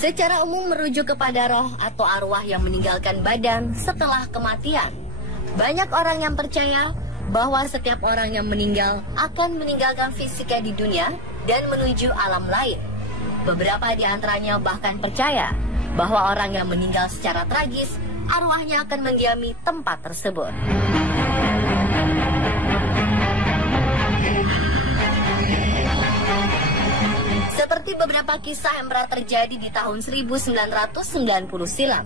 secara umum merujuk kepada roh atau arwah yang meninggalkan badan setelah kematian. Banyak orang yang percaya bahwa setiap orang yang meninggal akan meninggalkan fisiknya di dunia dan menuju alam lain. Beberapa di antaranya bahkan percaya bahwa orang yang meninggal secara tragis, arwahnya akan mendiami tempat tersebut. Seperti beberapa kisah yang pernah terjadi di tahun 1990 silam.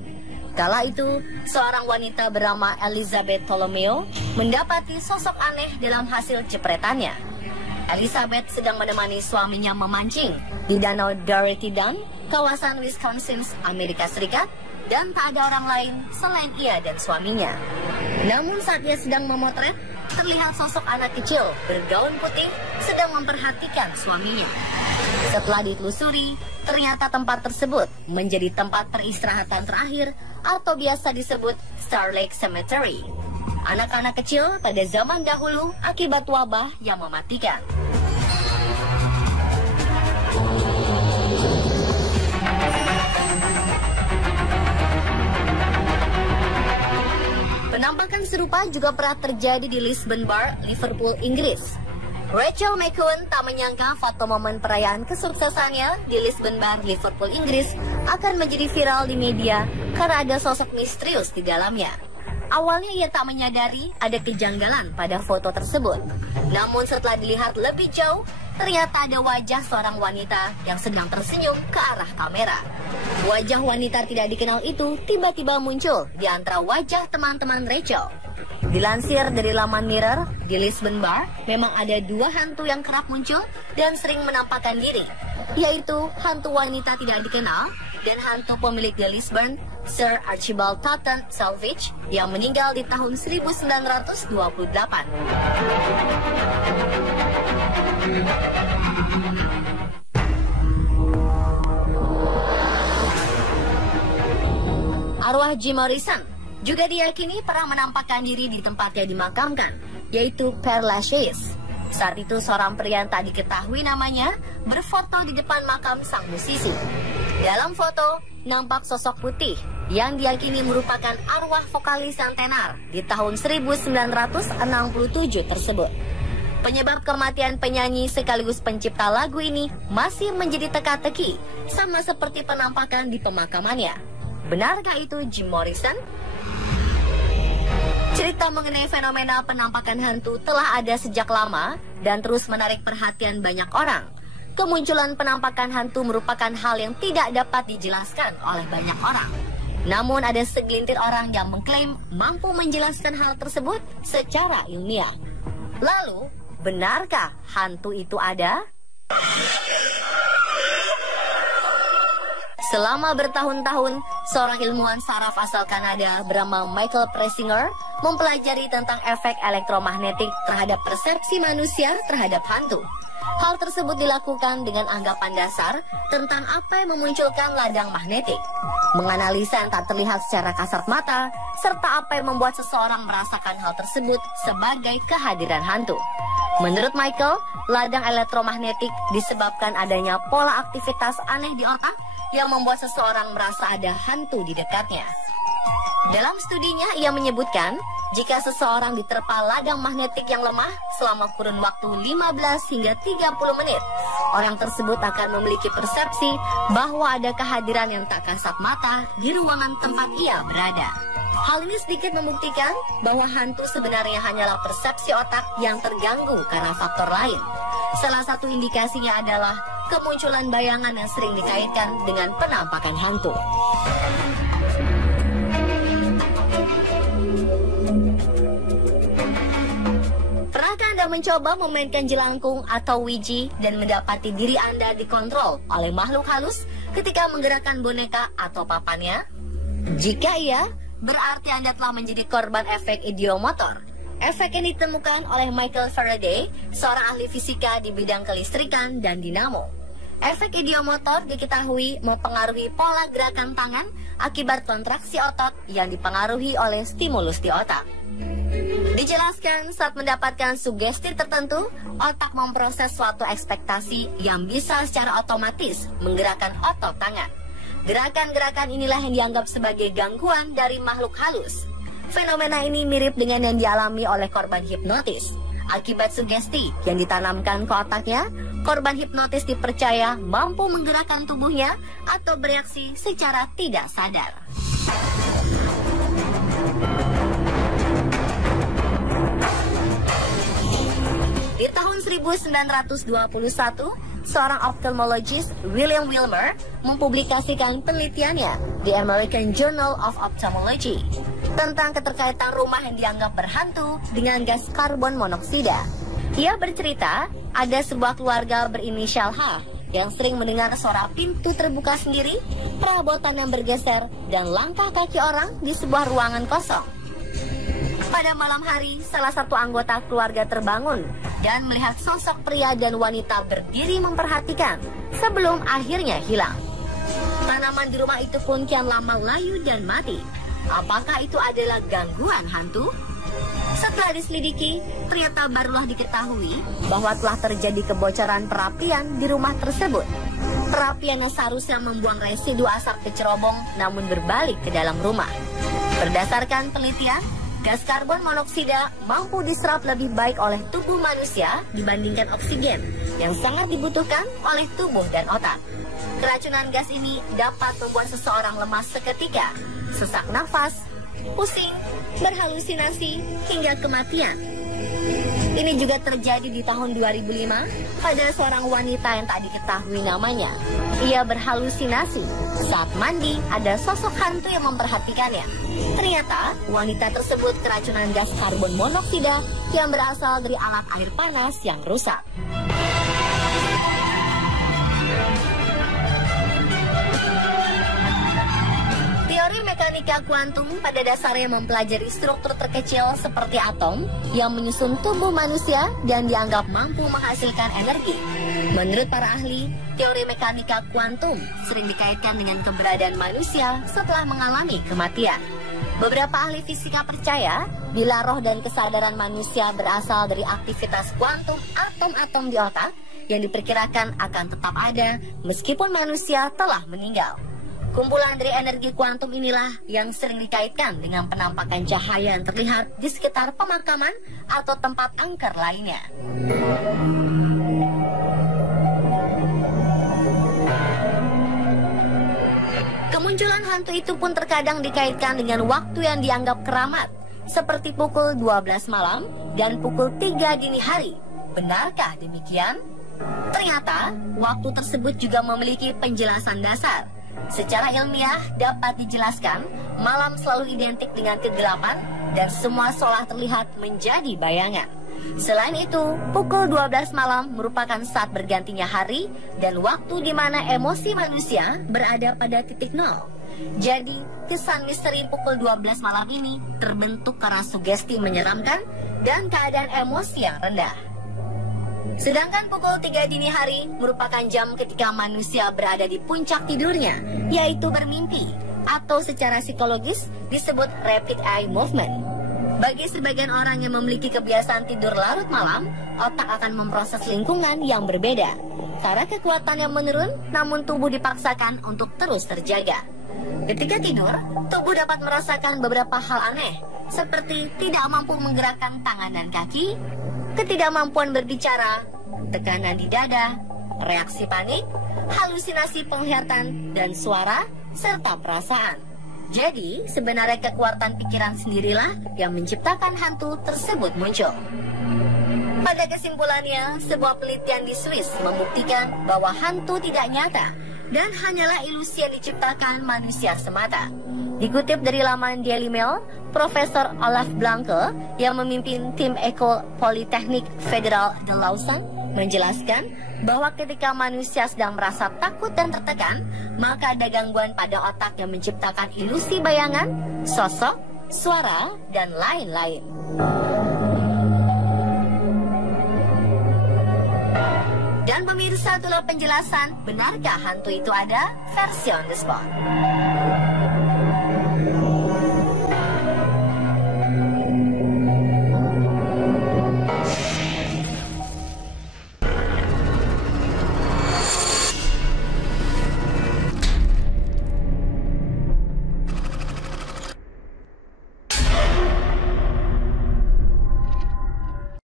Kala itu, seorang wanita bernama Elizabeth Tolomeo mendapati sosok aneh dalam hasil jepretannya. Elizabeth sedang menemani suaminya memancing di Danau Dorothy Dam, kawasan Wisconsin, Amerika Serikat, dan tak ada orang lain selain ia dan suaminya. Namun saat ia sedang memotret, terlihat sosok anak kecil bergaun putih sedang memperhatikan suaminya. Setelah ditelusuri, ternyata tempat tersebut menjadi tempat peristirahatan terakhir atau biasa disebut Star Lake Cemetery. Anak-anak kecil pada zaman dahulu akibat wabah yang mematikan. Penampakan serupa juga pernah terjadi di Lisbon Bar, Liverpool, Inggris. Rachel McEwen tak menyangka foto momen perayaan kesuksesannya di Lisbon Bar, Liverpool, Inggris akan menjadi viral di media karena ada sosok misterius di dalamnya. Awalnya ia tak menyadari ada kejanggalan pada foto tersebut. Namun setelah dilihat lebih jauh, ternyata ada wajah seorang wanita yang sedang tersenyum ke arah kamera. Wajah wanita tidak dikenal itu tiba-tiba muncul di antara wajah teman-teman Rachel. Dilansir dari laman Mirror, di Lisbon Bar memang ada dua hantu yang kerap muncul dan sering menampakkan diri, yaitu hantu wanita tidak dikenal dan hantu pemilik di Lisbon, Sir Archibald Totten Salvage, yang meninggal di tahun 1928. Arwah Jim Morrison juga diyakini pernah menampakkan diri di tempat yang dimakamkan, yaitu Père Lachaise. Saat itu seorang pria yang tak diketahui namanya berfoto di depan makam sang musisi. Dalam foto, nampak sosok putih yang diyakini merupakan arwah vokalis yang tenar di tahun 1967 tersebut. Penyebab kematian penyanyi sekaligus pencipta lagu ini masih menjadi teka-teki, sama seperti penampakan di pemakamannya. Benarkah itu Jim Morrison? Cerita mengenai fenomena penampakan hantu telah ada sejak lama dan terus menarik perhatian banyak orang. Kemunculan penampakan hantu merupakan hal yang tidak dapat dijelaskan oleh banyak orang. Namun ada segelintir orang yang mengklaim mampu menjelaskan hal tersebut secara ilmiah. Lalu, benarkah hantu itu ada? Selama bertahun-tahun, seorang ilmuwan saraf asal Kanada bernama Michael Presinger mempelajari tentang efek elektromagnetik terhadap persepsi manusia terhadap hantu. Hal tersebut dilakukan dengan anggapan dasar tentang apa yang memunculkan ladang magnetik, menganalisa yang tak terlihat secara kasat mata, serta apa yang membuat seseorang merasakan hal tersebut sebagai kehadiran hantu. Menurut Michael, ladang elektromagnetik disebabkan adanya pola aktivitas aneh di otak yang membuat seseorang merasa ada hantu di dekatnya. Dalam studinya, ia menyebutkan, jika seseorang diterpa ladang magnetik yang lemah selama kurun waktu 15 hingga 30 menit, orang tersebut akan memiliki persepsi bahwa ada kehadiran yang tak kasat mata di ruangan tempat ia berada. Hal ini sedikit membuktikan bahwa hantu sebenarnya hanyalah persepsi otak yang terganggu karena faktor lain. Salah satu indikasinya adalah kemunculan bayangan yang sering dikaitkan dengan penampakan hantu. Pernahkah Anda mencoba memainkan jelangkung atau Ouija dan mendapati diri Anda dikontrol oleh makhluk halus ketika menggerakkan boneka atau papannya? Jika iya, berarti Anda telah menjadi korban efek idiomotor. Efek yang ditemukan oleh Michael Faraday, seorang ahli fisika di bidang kelistrikan dan dinamo. Efek idiomotor diketahui mempengaruhi pola gerakan tangan akibat kontraksi otot yang dipengaruhi oleh stimulus di otak. Dijelaskan saat mendapatkan sugesti tertentu, otak memproses suatu ekspektasi yang bisa secara otomatis menggerakkan otot tangan. Gerakan-gerakan inilah yang dianggap sebagai gangguan dari makhluk halus. Fenomena ini mirip dengan yang dialami oleh korban hipnotis. Akibat sugesti yang ditanamkan ke otaknya, korban hipnotis dipercaya mampu menggerakkan tubuhnya atau bereaksi secara tidak sadar. Di tahun 1921, seorang ophthalmologist, William Wilmer, mempublikasikan penelitiannya di American Journal of Ophthalmology tentang keterkaitan rumah yang dianggap berhantu dengan gas karbon monoksida. Ia bercerita ada sebuah keluarga berinisial H yang sering mendengar suara pintu terbuka sendiri, perabotan yang bergeser, dan langkah kaki orang di sebuah ruangan kosong. Pada malam hari, salah satu anggota keluarga terbangun dan melihat sosok pria dan wanita berdiri memperhatikan sebelum akhirnya hilang. Tanaman di rumah itu pun kian lama layu dan mati. Apakah itu adalah gangguan hantu? Setelah diselidiki, ternyata barulah diketahui bahwa telah terjadi kebocoran perapian di rumah tersebut. Perapian yang seharusnya membuang residu asap ke cerobong namun berbalik ke dalam rumah. Berdasarkan penelitian, gas karbon monoksida mampu diserap lebih baik oleh tubuh manusia dibandingkan oksigen yang sangat dibutuhkan oleh tubuh dan otak. Keracunan gas ini dapat membuat seseorang lemas seketika, sesak nafas, pusing, berhalusinasi, hingga kematian. Ini juga terjadi di tahun 2005 pada seorang wanita yang tak diketahui namanya. Ia berhalusinasi saat mandi ada sosok hantu yang memperhatikannya. Ternyata wanita tersebut keracunan gas karbon monoksida yang berasal dari alat air panas yang rusak. Teori mekanika kuantum pada dasarnya mempelajari struktur terkecil seperti atom yang menyusun tubuh manusia dan dianggap mampu menghasilkan energi. Menurut para ahli, teori mekanika kuantum sering dikaitkan dengan keberadaan manusia setelah mengalami kematian. Beberapa ahli fisika percaya bila roh dan kesadaran manusia berasal dari aktivitas kuantum atom-atom di otak yang diperkirakan akan tetap ada meskipun manusia telah meninggal. Kumpulan dari energi kuantum inilah yang sering dikaitkan dengan penampakan cahaya yang terlihat di sekitar pemakaman atau tempat angker lainnya. Kemunculan hantu itu pun terkadang dikaitkan dengan waktu yang dianggap keramat, seperti pukul 12 malam dan pukul 3 dini hari. Benarkah demikian? Ternyata, waktu tersebut juga memiliki penjelasan dasar. Secara ilmiah dapat dijelaskan, malam selalu identik dengan kegelapan dan semua seolah terlihat menjadi bayangan. Selain itu, pukul 12 malam merupakan saat bergantinya hari dan waktu di mana emosi manusia berada pada titik nol. Jadi, kesan misteri pukul 12 malam ini terbentuk karena sugesti menyeramkan dan keadaan emosi yang rendah. Sedangkan pukul 3 dini hari merupakan jam ketika manusia berada di puncak tidurnya, yaitu bermimpi, atau secara psikologis disebut rapid eye movement. Bagi sebagian orang yang memiliki kebiasaan tidur larut malam, otak akan memproses lingkungan yang berbeda. Karena kekuatan yang menurun, namun tubuh dipaksakan untuk terus terjaga. Ketika tidur, tubuh dapat merasakan beberapa hal aneh, seperti tidak mampu menggerakkan tangan dan kaki, ketidakmampuan berbicara, tekanan di dada, reaksi panik, halusinasi penglihatan dan suara, serta perasaan. Jadi, sebenarnya kekuatan pikiran sendirilah yang menciptakan hantu tersebut muncul. Pada kesimpulannya, sebuah penelitian di Swiss membuktikan bahwa hantu tidak nyata dan hanyalah ilusi yang diciptakan manusia semata. Dikutip dari laman Daily Mail, Profesor Olaf Blanke yang memimpin tim Ecole Polytechnique Fédérale de Lausanne menjelaskan bahwa ketika manusia sedang merasa takut dan tertekan, maka ada gangguan pada otak yang menciptakan ilusi bayangan, sosok, suara, dan lain-lain. Dan pemirsa, itulah penjelasan benarkah hantu itu ada versi on the spot.